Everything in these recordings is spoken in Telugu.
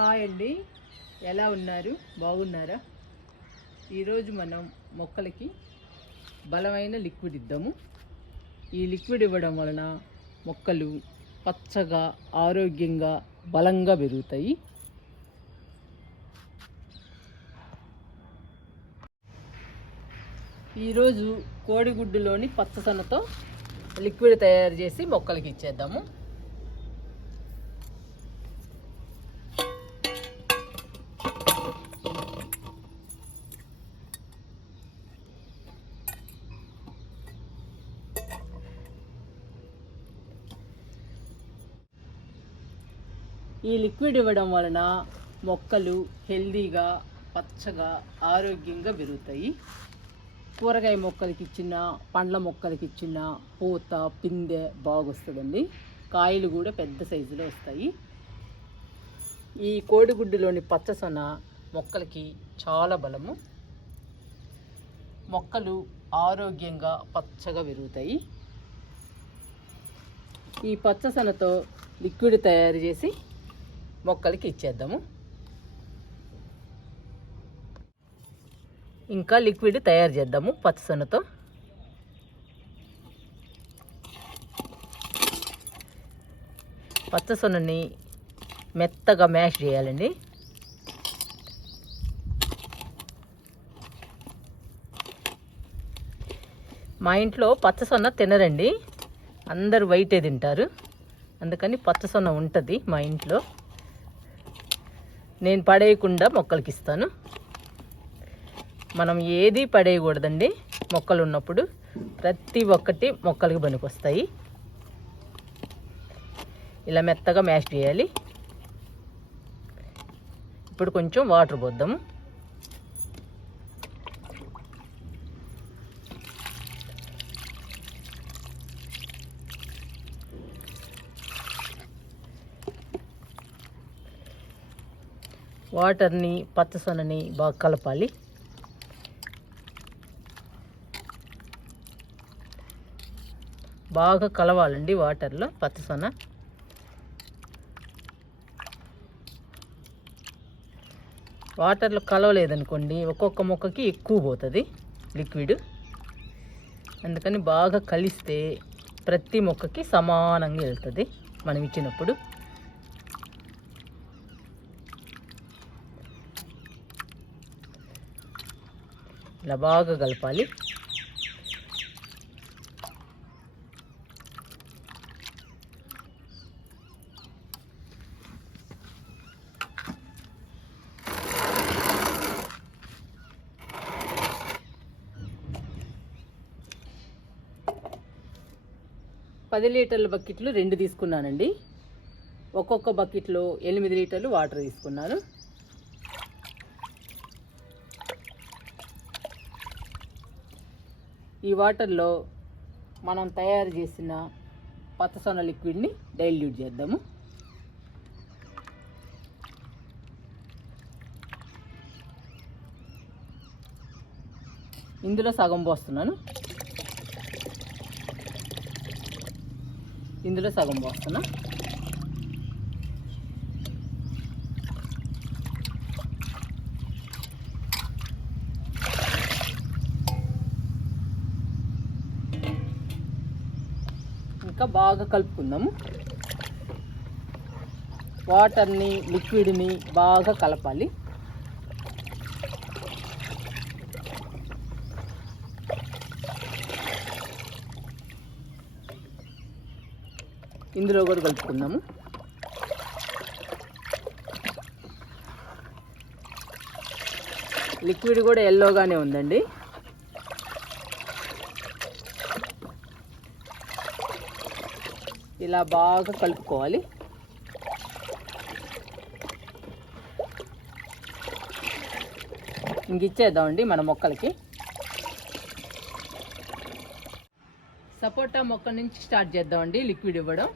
హాయ్ అండి, ఎలా ఉన్నారు? బాగున్నారా? ఈరోజు మనం మొక్కలకి బలమైన లిక్విడ్ ఇద్దాము. ఈ లిక్విడ్ ఇవ్వడం వలన మొక్కలు పచ్చగా, ఆరోగ్యంగా, బలంగా పెరుగుతాయి. ఈరోజు కోడిగుడ్డులోని పచ్చసొనతో లిక్విడ్ తయారు చేసి మొక్కలకి ఇచ్చేద్దాము. ఈ లిక్విడ్ ఇవ్వడం వలన మొక్కలు హెల్దీగా, పచ్చగా, ఆరోగ్యంగా పెరుగుతాయి. కూరగాయ మొక్కలకి ఇచ్చిన, పండ్ల మొక్కలకి ఇచ్చిన పూత, పిందె బాగొస్తుందండి. కాయలు కూడా పెద్ద సైజులో వస్తాయి. ఈ కోడిగుడ్డులోని పచ్చసొన మొక్కలకి చాలా బలము. మొక్కలు ఆరోగ్యంగా, పచ్చగా పెరుగుతాయి. ఈ పచ్చసొనతో లిక్విడ్ తయారు చేసి మొక్కలకి ఇచ్చేద్దాము. ఇంకా లిక్విడ్ తయారు చేద్దాము పచ్చసొనతో. పచ్చసొనని మెత్తగా మ్యాష్ చేయాలండి. మా ఇంట్లో పచ్చసొన తినరండి, అందరు వైటే తింటారు. అందుకని పచ్చసొన ఉంటుంది మా ఇంట్లో. నేను పడేయకుండా మొక్కలకి ఇస్తాను. మనం ఏది పడేయకూడదండి మొక్కలు ఉన్నప్పుడు. ప్రతి ఒక్కటి మొక్కలకి పనికొస్తాయి. ఇలా మెత్తగా మ్యాష్ చేయాలి. ఇప్పుడు కొంచెం వాటర్ పోద్దాము. వాటర్ని, పచ్చసొనని బాగా కలపాలి. బాగా కలవాలండి వాటర్లో పచ్చసొన. వాటర్లో కలవలేదనుకోండి ఒక్కొక్క మొక్కకి ఎక్కువ పోతుంది లిక్విడ్. అందుకని బాగా కలిస్తే ప్రతి మొక్కకి సమానంగా వెళ్తుంది మనం ఇచ్చినప్పుడు. ఇలా బాగా కలపాలి. పది లీటర్ల బకెట్లు 2 తీసుకున్నానండి. ఒక్కొక్క బకెట్లో 8 లీటర్లు వాటర్ తీసుకున్నాను. ఈ వాటర్లో మనం తయారు చేసిన పచ్చసొన లిక్విడ్ని డైల్యూట్ చేద్దాము. ఇందులో సగం పోస్తున్నాను. ఇంకా బాగా కలుపుకుందాము. వాటర్ని, లిక్విడ్ని బాగా కలపాలి. ఇందులో కూడా కలుపుకుందాము. లిక్విడ్ కూడా ఎల్లోగానే ఉందండి. ఇలా బాగా కలుపుకోవాలి. ఇంక ఇచ్చేద్దామండి మన మొక్కలకి. సపోటా మొక్క నుంచి స్టార్ట్ చేద్దామండి లిక్విడ్ ఇవ్వడం.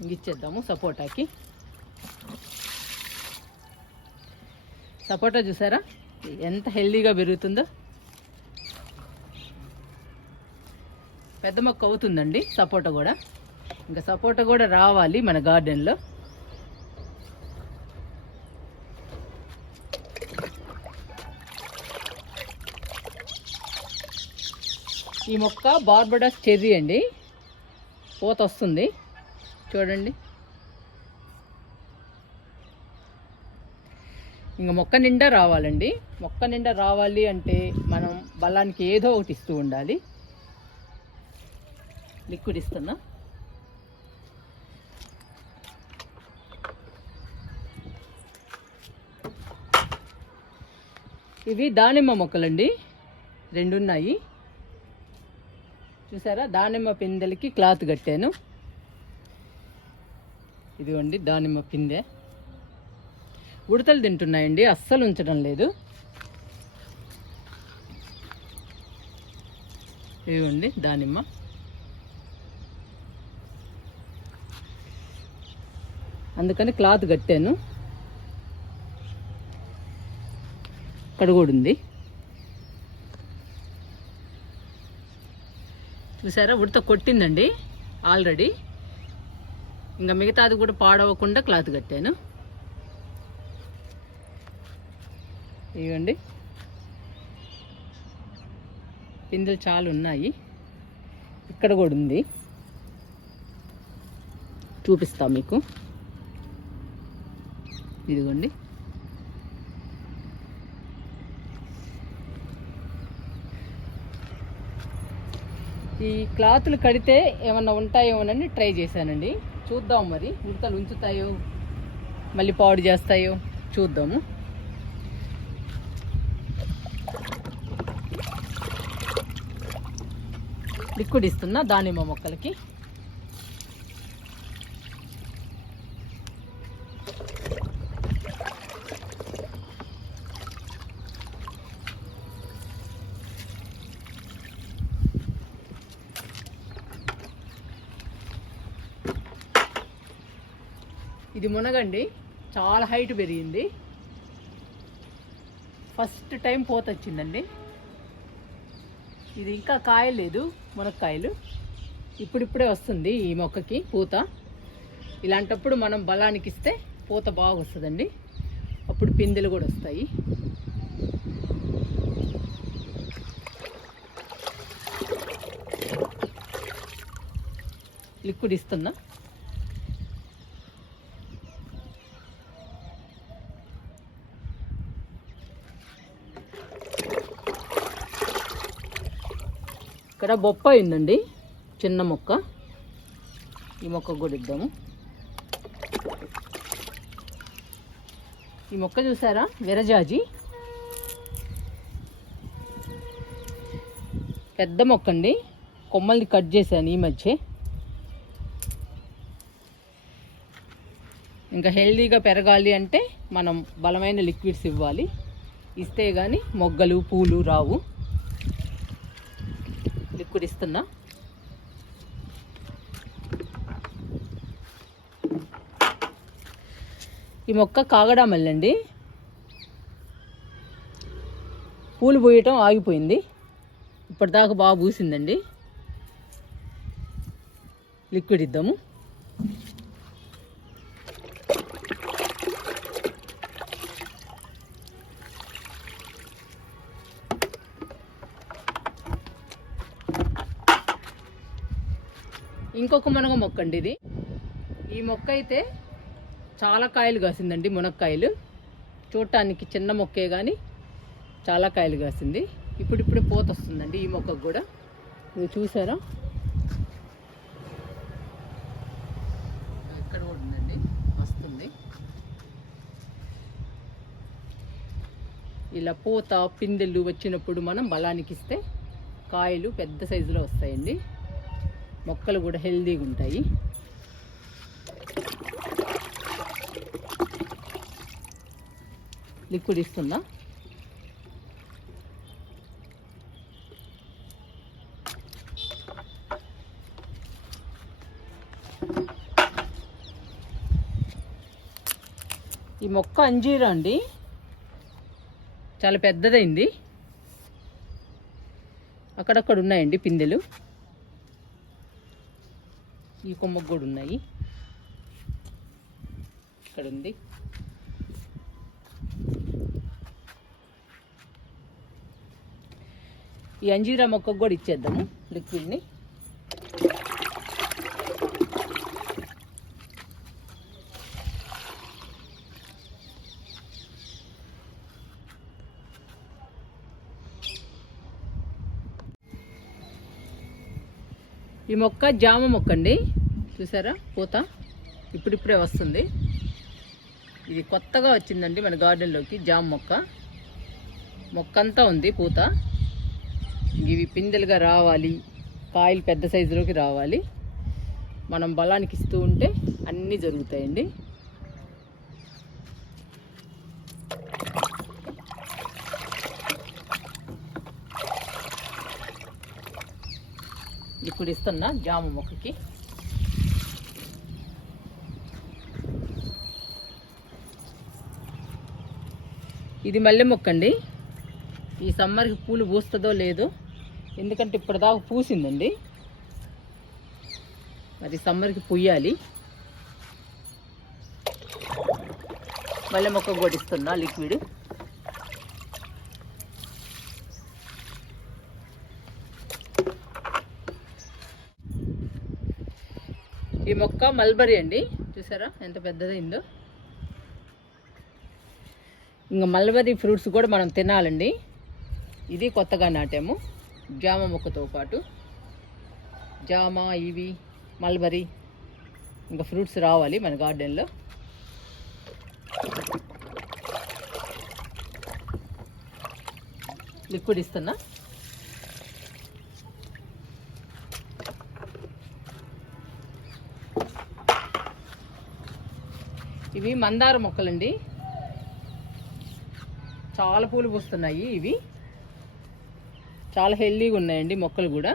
ఇంక ఇచ్చేద్దాము సపోటాకి. సపోటా చూసారా ఎంత హెల్దీగా పెరుగుతుందో. పెద్ద మొక్క అవుతుందండి సపోటా కూడా. ఇంకా సపోటా కూడా రావాలి మన గార్డెన్లో. ఈ మొక్క బార్బడోస్ చెర్రీ అండి, పూత వస్తుంది చూడండి. ఇంకా మొక్క నిండా రావాలండి. మొక్క నిండా రావాలి అంటే మనం బలానికి ఏదో ఒకటి ఇస్తూ ఉండాలి. లిక్విడ్ ఇస్తున్నా. ఇవి దానిమ్మ మొక్కలండి, 2 ఉన్నాయి చూసారా. దానిమ్మ పిందెలకి క్లాత్ కట్టాను. ఇదిగోండి దానిమ్మ పిందె. ఉడతలు తింటున్నాయండి, అస్సలు ఉంచడం లేదు. ఇదిగోండి దానిమ్మ. అందుకని క్లాత్ కట్టాను. ఇక్కడ కూడా ఉంది చూసారా. ఉడత కొట్టిందండి ఆల్రెడీ. ఇంకా మిగతాది కూడా పాడవకుండా క్లాత్ కట్టాను. ఇవ్వండి పిందెలు చాలా ఉన్నాయి. ఇక్కడ కూడా ఉంది, చూపిస్తా మీకు. ఇదిగోండి. ఈ క్లాతులు కడితే ఏమన్నా ఉంటాయేమోనని ట్రై చేశానండి. చూద్దాం మరి ఉడతలు ఉంచుతాయో మళ్ళీ పాడు చేస్తాయో చూద్దాము. లిక్విడ్ ఇస్తున్నా దానిమ్మ మొక్కలకి. ఇది మునగండి, చాలా హైట్ పెరిగింది. ఫస్ట్ టైం పూత వచ్చిందండి. ఇది ఇంకా కాయలేదు, మునక్కాయలు ఇప్పుడిప్పుడే వస్తుంది ఈ మొక్కకి పూత. ఇలాంటప్పుడు మనం బలానికి ఇస్తే పూత బాగా వస్తుందండి, అప్పుడు పిందెలు కూడా వస్తాయి. లిక్విడ్ ఇస్తున్నా. ఇక్కడ బొప్పాయి ఉందండి, చిన్న మొక్క. ఈ మొక్క కూడా ఇద్దాము. ఈ మొక్క చూసారా, విరజాజి. పెద్ద మొక్క అండి, కొమ్మల్ని కట్ చేశాను ఈ మధ్య. ఇంకా హెల్దీగా పెరగాలి అంటే మనం బలమైన లిక్విడ్స్ ఇవ్వాలి. ఇస్తే కానీ మొగ్గలు పూలు రావు. లిక్విడ్ ఇస్తున్నా. ఈ మొక్క కాగడా మల్లండి, పూలు పూయటం ఆగిపోయింది. ఇప్పటిదాకా బాగా పూసిందండి. లిక్విడ్ ఇద్దాము. ఇంకొక మునగ మొక్క అండి ఇది. ఈ మొక్క అయితే చాలా కాయలు కాసిందండి, మునక్కాయలు. చూడటానికి చిన్న మొక్కే కానీ చాలా కాయలు కాసింది. ఇప్పుడిప్పుడే పూత వస్తుందండి ఈ మొక్కకు కూడా. మీరు చూసారా, ఇక్కడ కూడా ఉందండి, వస్తుంది. ఇలా పూత పిందెలు వచ్చినప్పుడు మనం బలానికి ఇస్తే కాయలు పెద్ద సైజులో వస్తాయండి. మొక్కలు కూడా హెల్దీగా ఉంటాయి. లిక్విడ్ ఇస్తున్నా. ఈ మొక్క అంజీరా అండి, చాలా పెద్దదైంది. అక్కడక్కడ ఉన్నాయండి పిందెలు. ఈ కొమ్మకు కూడా ఉన్నాయి. ఇక్కడ ఉంది. ఈ అంజీరా మొక్కకు కూడా ఇచ్చేద్దాము లిక్విడ్ని. ఈ మొక్క జామ మొక్క అండి, చూసారా పూత ఇప్పుడిప్పుడే వస్తుంది. ఇది కొత్తగా వచ్చిందండి మన గార్డెన్లోకి. జామ మొక్క అంతా ఉంది పూత. ఇవి పిందెలుగా రావాలి, కాయలు పెద్ద సైజులోకి రావాలి. మనం బలానికి ఇస్తూ ఉంటే అన్నీ జరుగుతాయండి. ఇప్పుడు ఇస్తున్నా జామ మొక్కకి. ఇది మల్లె మొక్క అండి. ఈ సమ్మర్కి పూలు పూస్తుందో లేదో, ఎందుకంటే ఇప్పటిదాకా పూసిందండి. మరి సమ్మర్కి పూయాలి. మల్లె మొక్క కూడా ఇస్తున్నా లిక్విడ్. ఈ మొక్క మల్బరీ అండి, చూసారా ఎంత పెద్దదైందో. ఇంకా మల్బరీ ఫ్రూట్స్ కూడా మనం తినాలండి. ఇది కొత్తగా నాటాము జామ మొక్కతో పాటు. జామ, ఇవి మల్బరీ ఇంకా ఫ్రూట్స్ రావాలి మన గార్డెన్లో. లిక్విడ్ ఇస్తున్నా. ఇవి మందార మొక్కలండి, చాలా పూలు పూస్తున్నాయి. ఇవి చాలా హెల్దీగా ఉన్నాయండి మొక్కలు కూడా.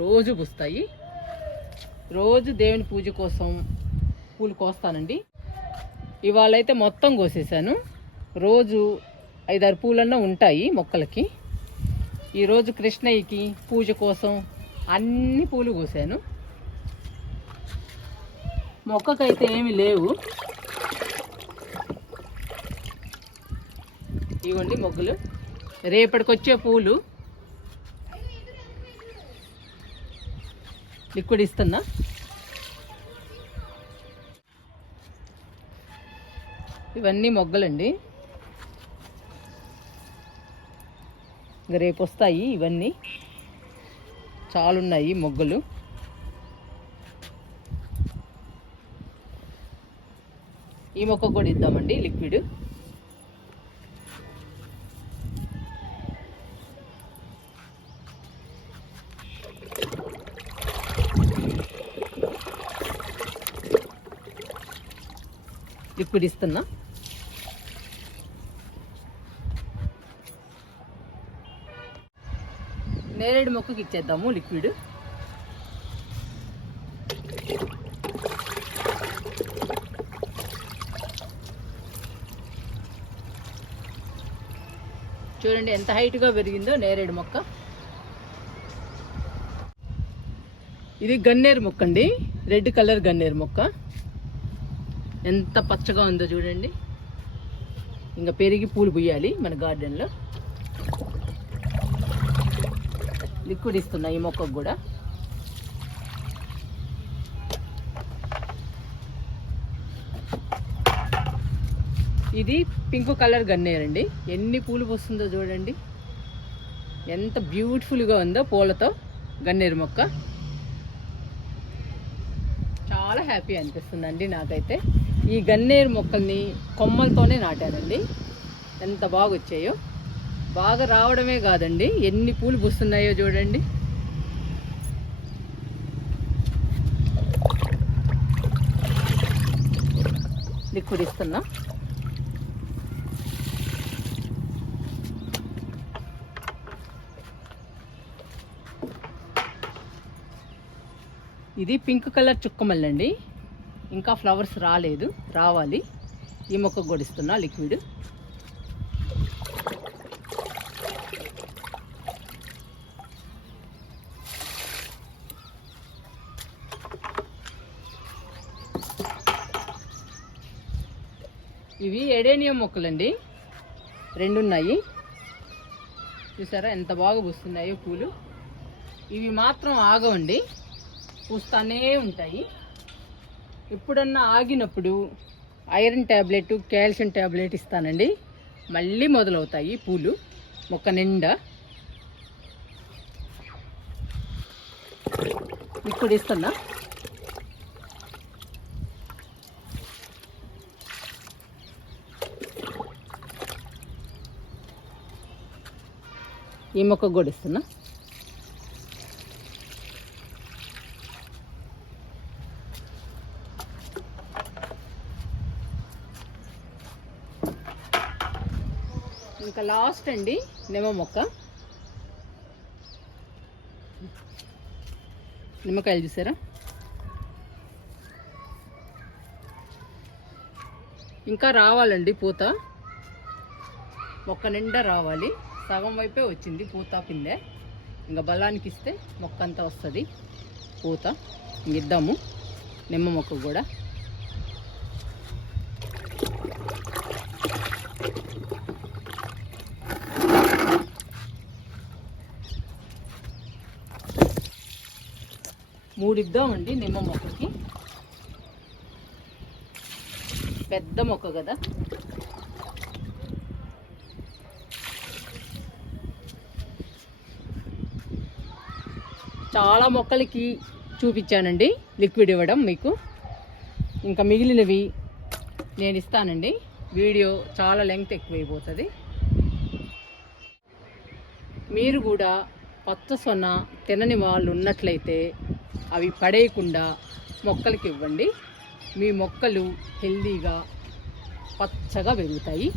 రోజు పూస్తాయి. రోజు దేవుని పూజ కోసం పూలు కోస్తానండి. ఇవాళ అయితే మొత్తం కోసేసాను. రోజు 5-6 పూలన్నా ఉంటాయి మొక్కలకి. ఈరోజు కృష్ణయ్యకి పూజ కోసం అన్ని పూలు కోసాను. మొక్కకైతే ఏమీ లేవు. ఇవ్వండి మొగ్గలు, రేపటికొచ్చే పూలు. లిక్విడ్ ఇస్తున్నా. ఇవన్నీ మొగ్గలండి, ఇంకా రేపు వస్తాయి. ఇవన్నీ చాలున్నాయి మొగ్గలు. ఈ మొక్క కూడా ఇద్దామండి లిక్విడ్. లిక్విడ్ ఇస్తున్నా. నేరేడు మొక్కకి ఇచ్చేద్దాము లిక్విడ్. చూడండి ఎంత హైట్గా పెరిగిందో నేరేడు మొక్క. ఇది గన్నేరు మొక్క అండి, రెడ్ కలర్ గన్నేరు మొక్క. ఎంత పచ్చగా ఉందో చూడండి. ఇంకా పెరిగి పూలు పూయాలి మన గార్డెన్లో. లిక్విడ్ ఇస్తున్నా ఈ మొక్కకు కూడా. ఇది పింక్ కలర్ గన్నేరండి. ఎన్ని పూలు పూస్తుందో చూడండి, ఎంత బ్యూటిఫుల్గా ఉందో పూలతో గన్నేరు మొక్క. చాలా హ్యాపీ అనిపిస్తుందండి నాకైతే. ఈ గన్నేరు మొక్కల్ని కొమ్మలతోనే నాటానండి. ఎంత బాగా వచ్చాయో. బాగా రావడమే కాదండి, ఎన్ని పూలు పూస్తున్నాయో చూడండి. లిక్విడ్ ఇస్తున్నా. ఇది పింక్ కలర్ చుక్కమల్లండి, ఇంకా ఫ్లవర్స్ రాలేదు, రావాలి. ఈ మొక్క కూడా ఇస్తున్నా లిక్విడ్. ఇవి ఎడేనియం మొక్కలండి, 2 ఉన్నాయి. చూసారా ఎంత బాగా పూస్తున్నాయో పూలు. ఇవి మాత్రం ఆగవండి, పూస్తానే ఉంటాయి. ఎప్పుడన్నా ఆగినప్పుడు ఐరన్ ట్యాబ్లెట్, కాల్షియం ట్యాబ్లెట్ ఇస్తానండి, మళ్ళీ మొదలవుతాయి పూలు మొక్క నిండా. ఇప్పుడు ఇస్తున్నా. ఈ మొక్క కూడా ఇస్తున్నా. ఇంకా లాస్ట్ అండి నిమ్మ మొక్క. నిమ్మకాయలు చూసారా, ఇంకా రావాలండి పూత, మొక్క నిండా రావాలి. సగం వైపే వచ్చింది పూత పిందె. ఇంకా బలానికి ఇస్తే మొక్క అంతా వస్తుంది పూత. ఇద్దాము నిమ్మ మొక్క కూడా. మూడు ఇద్దామండి నిమ్మ మొక్కకి, పెద్ద మొక్క కదా. చాలా మొక్కలకి చూపించానండి లిక్విడ్ ఇవ్వడం మీకు. ఇంకా మిగిలినవి నేను ఇస్తానండి, వీడియో చాలా లెంగ్త్ ఎక్కువైపోతుంది. మీరు కూడా పచ్చ సొన తినని వాళ్ళు ఉన్నట్లయితే అవి పడేయకుండా మొక్కలకి ఇవ్వండి. మీ మొక్కలు హెల్దీగా పచ్చగా పెరుగుతాయి.